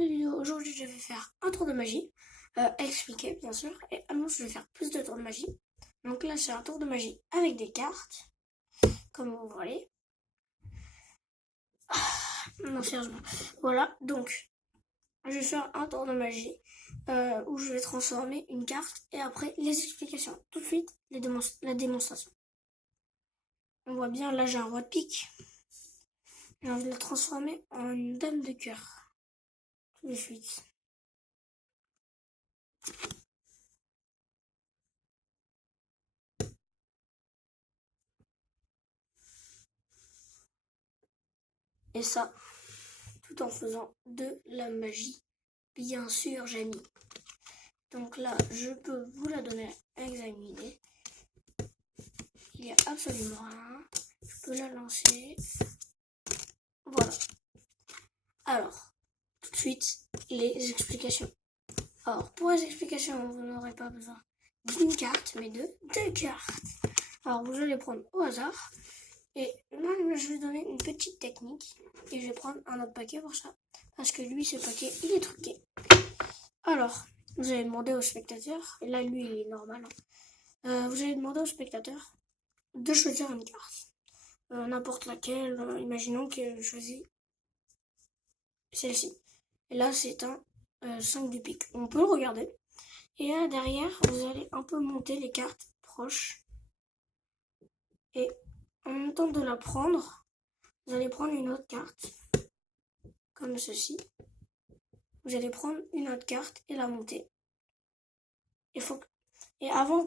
nouvelle vidéo. Aujourd'hui, je vais faire un tour de magie, expliqué bien sûr, et annonce je vais faire plus de tours de magie. Donc là, c'est un tour de magie avec des cartes, comme vous voyez. Non, sérieusement. Voilà, donc, je vais faire un tour de magie où je vais transformer une carte et après les explications. Tout de suite, la démonstration. On voit bien, là, j'ai un roi de pique. J'ai envie de le transformer en une dame de cœur. Tout de suite. Et ça, tout en faisant de la magie. Bien sûr, j'ai mis. Donc là, je peux vous la donner à examiner. Il n'y a absolument rien. Je peux la lancer. Voilà. Alors, tout de suite, les explications. Alors, pour les explications, vous n'aurez pas besoin d'une carte, mais de deux cartes. Alors, vous allez prendre au hasard. Et moi, je vais donner une petite technique. Et je vais prendre un autre paquet pour ça. Parce que lui, ce paquet, il est truqué. Alors, vous allez demander au spectateur. Et là, lui, il est normal. Vous allez demander au spectateur de choisir une carte. N'importe laquelle. Imaginons que je choisis celle-ci. Et là, c'est un 5 du pique. On peut le regarder. Et là, derrière, vous allez un peu monter les cartes proches. Et en même temps de la prendre, vous allez prendre une autre carte. Comme ceci. Vous allez prendre une autre carte et la monter. Et avant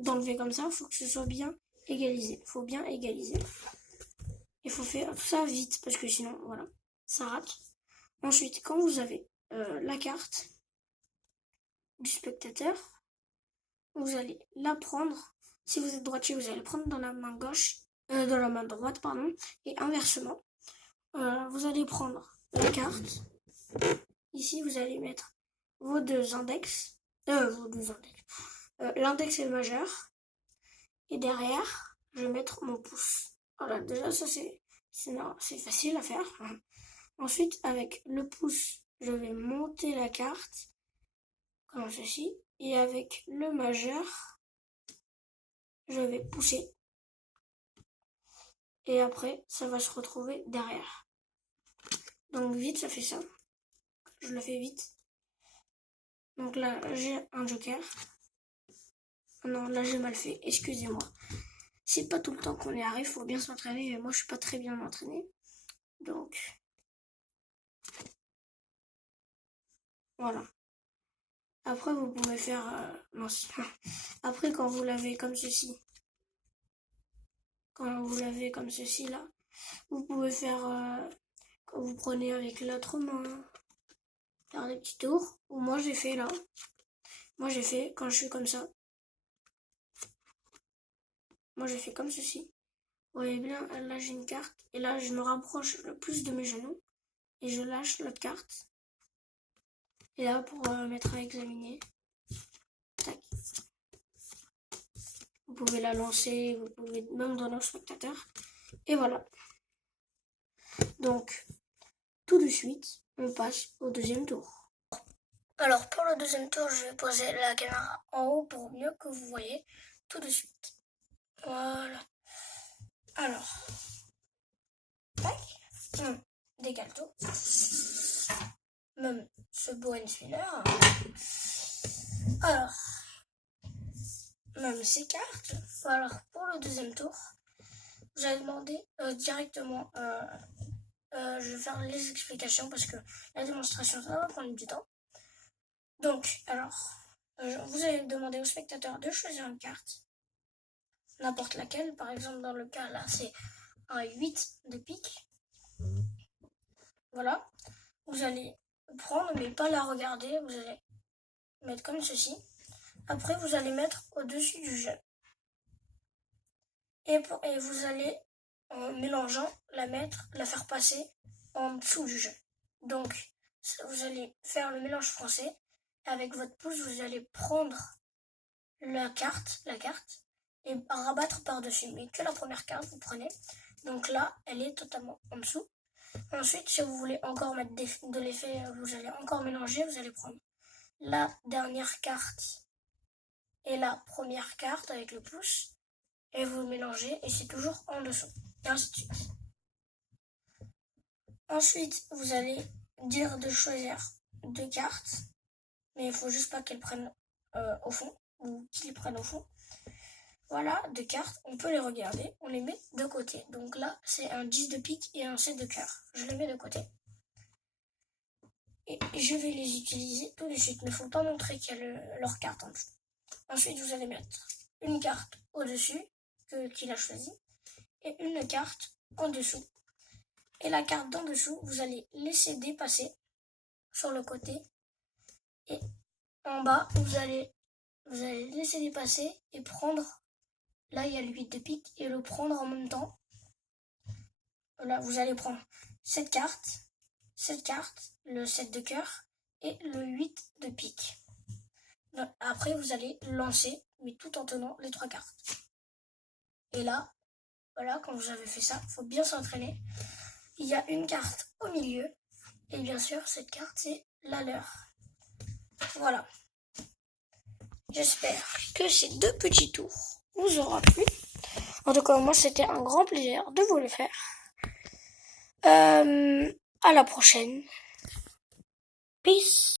d'enlever comme ça, il faut que ce soit bien égalisé. Il faut bien égaliser. Il faut faire tout ça vite parce que sinon, voilà, ça rate. Ensuite, quand vous avez la carte du spectateur, vous allez la prendre. Si vous êtes droitier, vous allez prendre dans la main gauche, dans la main droite, pardon, et inversement. Vous allez prendre la carte. Ici, vous allez mettre vos deux index. L'index et le majeur. Et derrière, je vais mettre mon pouce. Voilà, déjà ça c'est facile à faire. Ensuite, avec le pouce, je vais monter la carte, comme ceci. Et avec le majeur, je vais pousser. Et après, ça va se retrouver derrière. Donc vite, ça fait ça. Je le fais vite. Donc là, j'ai un joker. Non, là j'ai mal fait, excusez-moi. C'est pas tout le temps qu'on y arrive, faut bien s'entraîner. Moi, je suis pas très bien entraîné. Donc, voilà. Après, vous pouvez faire... Après, quand vous l'avez comme ceci, là, vous pouvez faire... quand vous prenez avec l'autre main, faire des petits tours. Ou moi, j'ai fait là. Moi, j'ai fait quand je suis comme ça. Moi, j'ai fait comme ceci. Vous voyez bien, là, j'ai une carte. Et là, je me rapproche le plus de mes genoux. Et je lâche l'autre carte. Et là, pour mettre à examiner. Tac. Vous pouvez la lancer, vous pouvez même donner au spectateur. Et voilà. Donc, tout de suite, on passe au deuxième tour. Alors, pour le deuxième tour, je vais poser la caméra en haut pour mieux que vous voyez tout de suite. Voilà. Alors, tac. Décale tout. Même ce Bowen Spinner. Alors, même ces cartes. Alors, pour le deuxième tour, vous allez demander directement... je vais faire les explications parce que la démonstration, ça va prendre du temps. Donc, alors, vous allez demander au spectateur de choisir une carte. N'importe laquelle. Par exemple, dans le cas, là, c'est un 8 de pique. Voilà. Vous allez prendre, mais pas la regarder. Vous allez mettre comme ceci. Après, vous allez mettre au-dessus du jeu. Et vous allez, en mélangeant, la faire passer en dessous du jeu. Donc, vous allez faire le mélange français. Avec votre pouce, vous allez prendre la carte, et rabattre par-dessus. Mais que la première carte, vous prenez. Donc là, elle est totalement en dessous. Ensuite, si vous voulez encore mettre de l'effet, vous allez encore mélanger, vous allez prendre la dernière carte et la première carte avec le pouce, et vous mélangez, et c'est toujours en dessous, et ainsi de suite. Ensuite, vous allez dire de choisir 2 cartes, mais il faut juste pas qu'elles prennent au fond, ou qu'ils prennent au fond. Voilà, 2 cartes, on peut les regarder, on les met de côté. Donc là, c'est un 10 de pique et un 7 de cœur. Je les mets de côté. Et je vais les utiliser tout de suite, mais il ne faut pas montrer qu'il y a leur carte en dessous. Ensuite, vous allez mettre une carte au-dessus, qu'il a choisi, et une carte en dessous. Et la carte d'en dessous, vous allez laisser dépasser sur le côté. Et en bas, vous allez laisser dépasser et prendre. Là, il y a le 8 de pique et le prendre en même temps. Là, vous allez prendre cette carte, le 7 de cœur et le 8 de pique. Après, vous allez lancer, mais tout en tenant les 3 cartes. Et là, voilà, quand vous avez fait ça, il faut bien s'entraîner. Il y a une carte au milieu. Et bien sûr, cette carte, c'est la leur. Voilà. J'espère que ces 2 petits tours vous auront plu. En tout cas, moi, c'était un grand plaisir de vous le faire. À la prochaine. Peace.